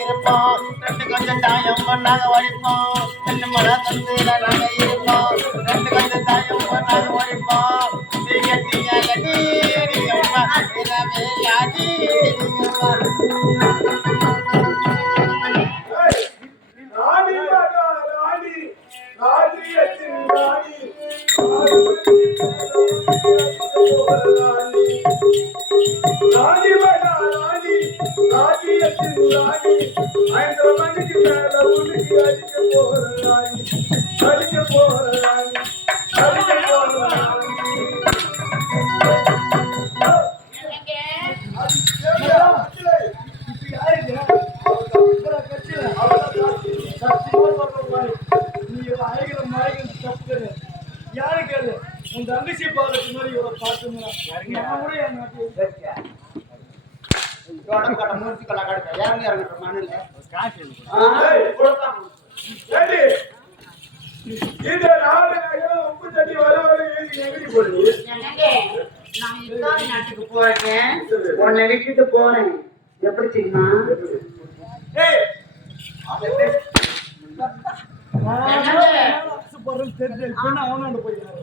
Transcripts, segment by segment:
இருப்போம் ரெண்டு கொஞ்சம் தாயம் பண்ணாங்க ஒழிப்போம் ரெண்டு மழை தந்து நாங்க இருப்போம் ரெண்டு கொஞ்சம் தாயம் நீங்க தீங்க நீங்க யாதி நாடி தங்கச்சி பாக்கிறதுக்கு மாதிரி இவரை பார்த்துங்களா நான் கூட என் நாட்டு ஏடி, இந்த நாடகம் உப்பு தண்ணி வர வர எழுதி போடுறீங்க நான் இத்தாலி நாட்டுக்கு போறேன் உன்னை விட்டுட்டு போறேன். எப்படி தெரியுமா? ஏய் ஆசைப்படுறேன்னு தெரிஞ்சு அவனோட போயிடுறாரு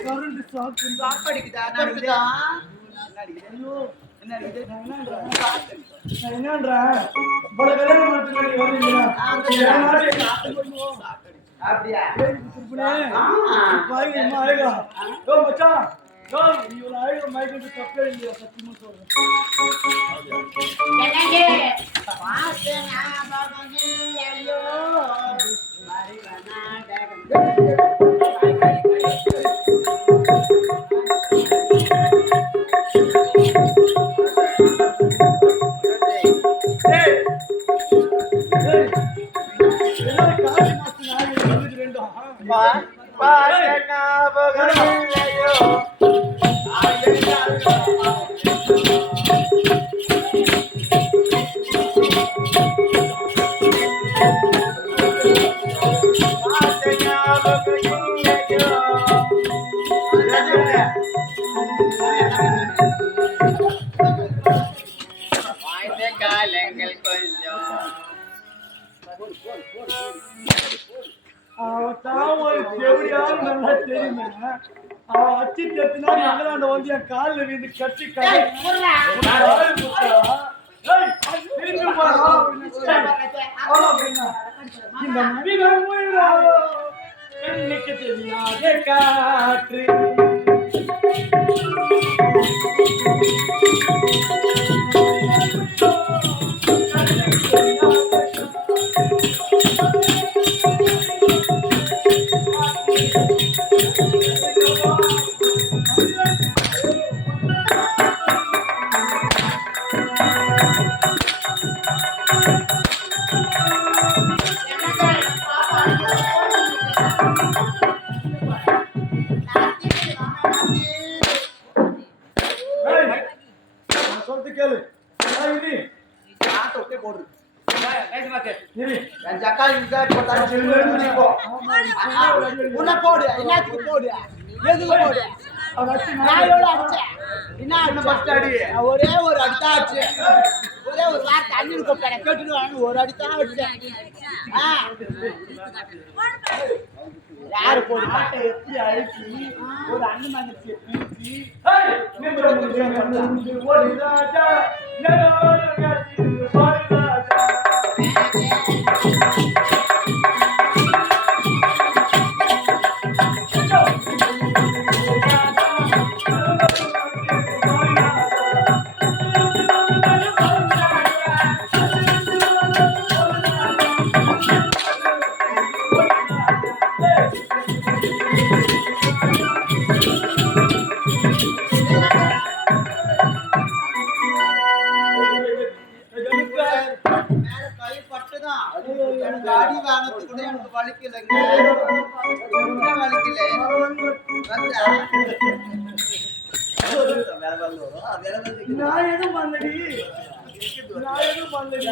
கரண்ட் ஷாக்? ஐயோ. என்ன? நான் இவ்வளவு கல்யாணம் வரீங்களா என் நாட்டு அப்படியா? அழகா யோ மச்சான் யோ இவ்வளவு அழகா மைக்கு இல்லையா சத்தியமா சொல்றேன். அடித்தான் ஒரு வார்த்தை அண்ணன் கூப்பிட்டாரு. ஒரு அடித்தான் அடிச்சேன் யாரு போய் மாட்டை எப்படி அழிச்சு ஒரு அண்ணன் மனசை நான் எதுவும் பண்ணடி நான் எதுவும் பண்ணடி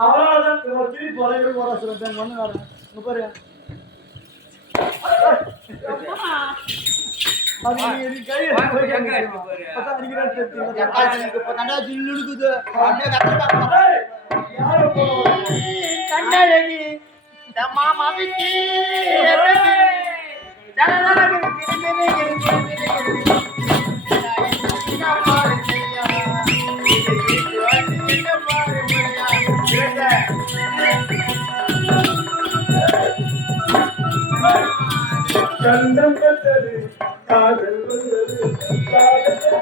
அவ்வளவுதான் போற சொல்றேன் ஒண்ணு கண்ணழகி மாமாவிக்கு Thank you. சந்தம் வந்தது காதல் வந்தது காதல்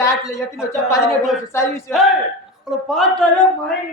ஜாட்ல எத்தனை வச்சா பதினெட்டு வருஷம். சர்வீஸ் பாட்டாலே மனைவி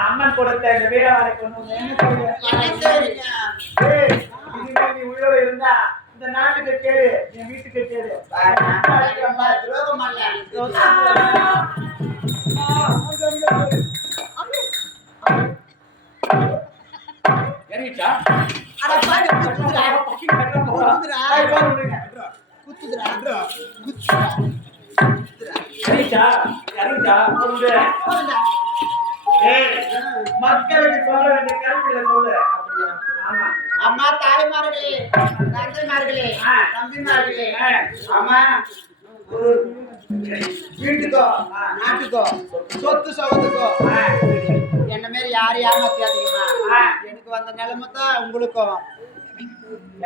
அம்மன் கொடுத்த இந்த வீரவாளை கொண்டு இனிமேல் நீ உயிரோட இருந்தா இந்த நாட்டுக்கு கேடு என் வீட்டுக்கு கேடு துரோகம் குத்துதுரா குத்துதுரா குத்துதுரா மக்களுக்கு சொல்ல வேண்டிய கருத்துல சொல்லு. அம்மா தாய்மார்களே தந்தைமார்களே தம்பிமார்களே. அம்மா வீட்டுக்கோ நாட்டுக்கோ சொத்து சொகத்துக்கோ என்ன மாரி யார் ஏமாத்தியாதீங்கம்மா எனக்கு வந்த நிலைமை தான் உங்களுக்கும்.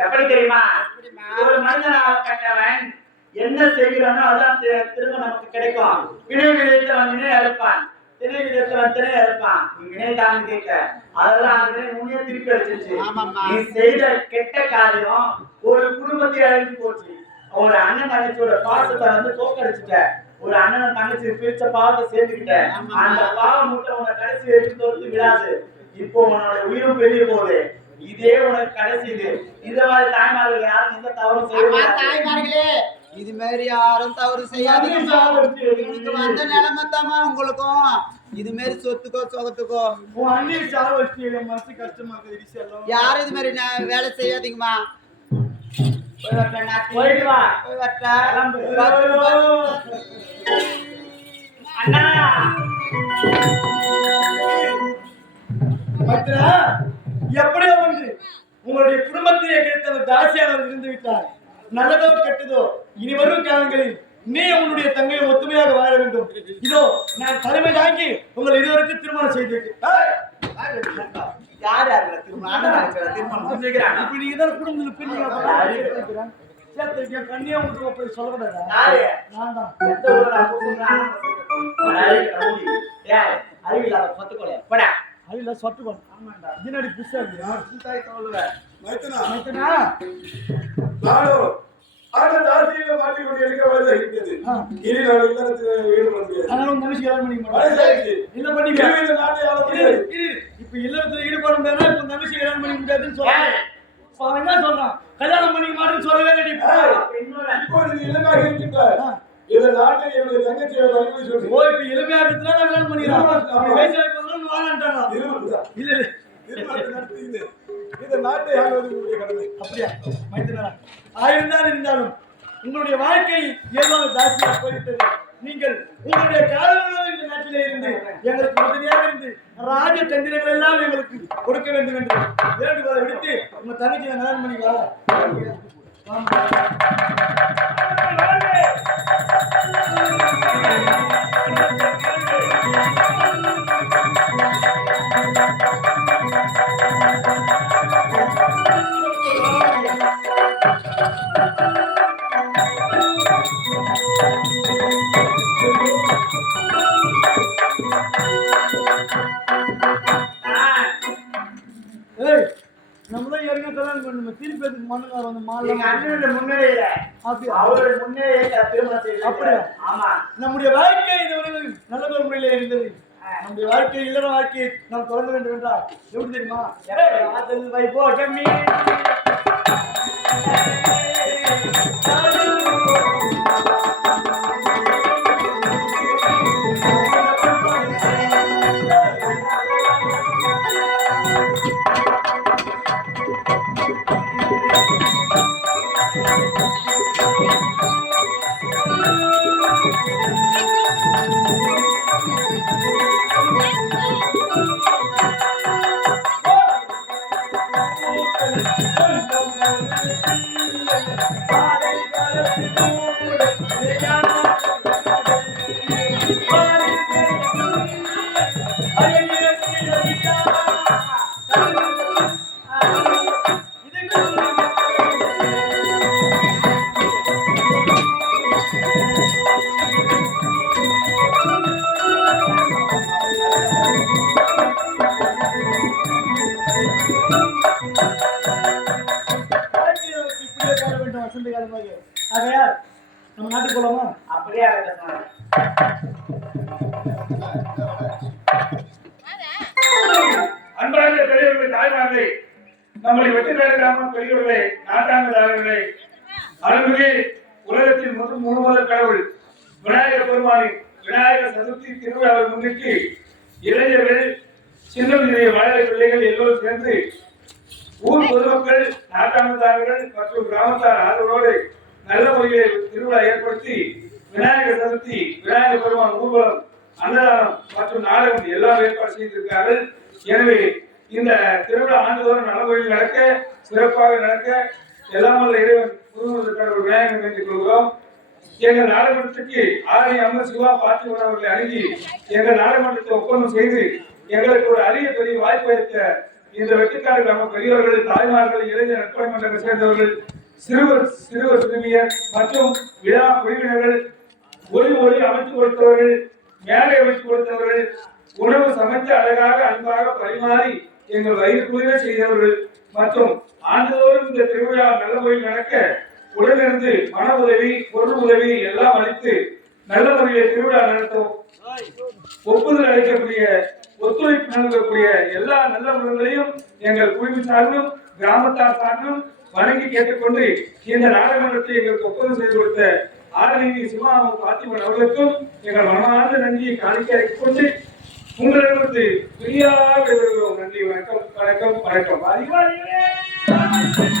எப்படி தெரியுமா? ஒரு மனிதன் கட்டவன் என்ன செய்கிறானோ அதான் திரும்ப நமக்கு கிடைக்கும். வினை விளைவித்தவன் வினை அழைப்பான் திணை விதைத்தவன் திணை அறுப்பான் நீ வினை தாங்க கேட்க அதெல்லாம் அந்த வினை உன்னையே திருப்பி அடிச்சிருச்சு. நீ செய்த கெட்ட காரியம் ஒரு குடும்பத்தை அழிஞ்சு போச்சு. ஒரு அண்ணன் தங்கச்சியோட பாசத்தை வந்து தோக்கடிச்சுட்ட ஒரு அண்ணன் தங்கச்சி பிரிச்ச பாவத்தை சேர்த்துக்கிட்ட. அந்த பாவம் மட்டும் உன்னை கடைசி எடுத்து தோற்று விடாது. இப்போ உன்னோட உயிரும் பெரிய போகுது. இதே உனக்கு கடைசி இது. இந்த மாதிரி தாய்மார்கள் யாரும் எந்த தவறும் செய்ய தாய்மார்களே. இது மாதிரி யாரும் தவறு செய்யாதீங்கம்மா எனக்கு வந்த நிலைமை தாம்மா உங்களுக்கும். இது மாதிரி சொத்துக்கோ சொகத்துக்கோ. மனசு கஷ்டமா இருக்குது விஷயம் யாரும் இது மாதிரி வேலை செய்யாதீங்கம்மா. அண்ணா. எப்படியோ ஒன்று உங்களுடைய குடும்பத்திலே கிடைத்த அந்த தாசியானவர் இருந்து விட்டார் நல்லதோ கெட்டதோ இனி வரும் காலங்களில் நீ உன்னுடைய தங்கையை ஒத்துமையாக வாழ வேண்டும். இதோ நான் தலைமை தாங்கி உங்கள் இருவருக்கு திருமணம் செய்து. யார் தங்கச்சியோட திருமணம்? செஞ்சுக்கிறாங்க இப்ப நீங்க தான் குடும்பத்தில் பிரிஞ்சு கண்ணியா உங்களுக்கு போய் சொல்லக்கூடாதா? யாரு நான் தான். அறிவில்லாத பத்துக்கொலை போடா. சொட்டு பண்ண ஆமாண்டா. இதனடி புதுசா இருக்கு நானும் அந்த தாசியில மாட்டிக்கொண்டு இருக்க வருகிறது ஆ. இனி நான் இல்லறத்தில் ஈடுபட முடியாது அதனால உங்க தங்கச்சி கல்யாணம் பண்ணிக்க மாட்டேன். இல்ல பண்ணிக்க இந்த நாட்டை ஆள முடியாது. இப்ப ஈடுபட முடியாதுன்னா இப்ப தங்கச்சி கல்யாணம் பண்ணிக்க முடியாதுன்னு அவன் என்ன சொல்றான்? கல்யாணம் பண்ணிக்க மாட்டேன்னு சொல்லவே இப்போ நீ இளமையாக இருக்கின்றாய். ஆ. இந்த நாட்டை என்னுடைய தங்கச்சியோட அனுமதி சொல்லி ஓ இப்ப எளிமையா இருக்கிறதுனால கல்யாணம் பண்ணிக்கிறான் வயசாகி வாழான்ட்டானா இருபதுதான். இல்ல. எங்க அண்ணனோட முன்னிலையில. அவரோட முன்னிலையில திருமணம் செய்து அப்படியா? ஆமா. நம்முடைய வாழ்க்கை இதுவரையில் நல்லதொரு முறையில் இருந்தது. நம்முடைய வாழ்க்கை இல்லற வாழ்க்கையை நாம் தொடங்க வேண்டும் என்றால் எப்படி தெரியுமா? ஏய், ஆதல் ஆகையால் நம்ம நாட்டுக்கு போலாமா? அப்படியே இருக்கட்டும் அன்பார்ந்த பெரியவர்களே தாய்மார்களே நம்மளை வெற்றி கிராம பெரியவர்களே நாட்டாங்கதாரர்களே அருள்மிகு உலகத்தின் முதல் முழுவதற் கடவுள் விநாயகர் பெருமானின் விநாயகர் சதுர்த்தி திருவிழாவை முன்னிட்டு இளைஞர்கள் சின்னஞ்சிறிய மழலை பிள்ளைகள் எல்லோரும் சேர்ந்து ஊர் பொதுமக்கள் நாட்டாங்கதாரர்கள் மற்றும் கிராமத்தார் ஆதரவோடு நல்ல முறையில் திருவிழா ஏற்படுத்தி விநாயகர் சதுர்த்தி விநாயகர் பெருமான் ஊர்வலம் அன்னதானம் மற்றும் நாடகம் எல்லாம் ஏற்பாடு செய்திருக்கிறார்கள். எனவே இந்த திருவிழா ஆண்டுதோறும் நல்ல முறையில் நடக்க சிறப்பாக நடக்க எல்லாம் வல்ல இறைவன் புதுமுக விநாயகர் வேண்டிக் கொள்கிறோம். எங்கள் நாடாளுமன்றத்துக்கு ஆரணி அம்ம சிவா பார்த்திபன் அவர்களை அணுகி எங்கள் நாடாளுமன்றத்தை ஒப்பந்தம் செய்து எங்களுக்கு ஒரு அரிய பெரிய வாய்ப்பு அளித்த இந்த வெட்டிக்காடு நம்ம பெரியவர்கள் தாய்மார்கள் இளைஞர் நட்பு மன்றங்களை சேர்ந்தவர்கள் சிறுவர் சிறுவர் சிறுமியர் மற்றும் விழா குழுவினர்கள் ஒளி ஒளி அமைத்து கொடுத்தவர்கள் மேலே அமைத்து கொடுத்தவர்கள் உணவு சமைத்து அழகாக அன்பாக பரிமாறி எங்கள் வயிறு குளிர செய்தவர்கள் மற்றும் ஆண்டுதோறும் இந்த திருவிழா நல்ல முறையில் நடக்க உடனிருந்து மன உதவி பொருள் உதவி எல்லாம் அளித்து நல்ல முறையில் திருவிழா நடத்தும் ஒப்புதல் அளிக்கக்கூடிய ஒத்துழைப்பு நல்கக்கூடிய எல்லா நல்ல முறைகளையும் எங்கள் குழுமி சார்பிலும் கிராமத்தார் சார்பிலும் வணங்கி கேட்டுக்கொண்டு இந்த நாடாளுமன்றத்தை எங்களுக்கு ஒப்பந்தம் செய்து கொடுத்த ஆரணி சிவராம பாத்திமன் அவர்களுக்கும் எங்கள் மனமார்ந்த நன்றியை காணிக்க கொண்டு உங்களிடமிருந்து பிரியாக நன்றி வணக்கம் வணக்கம் வணக்கம். அதிகாரிகளே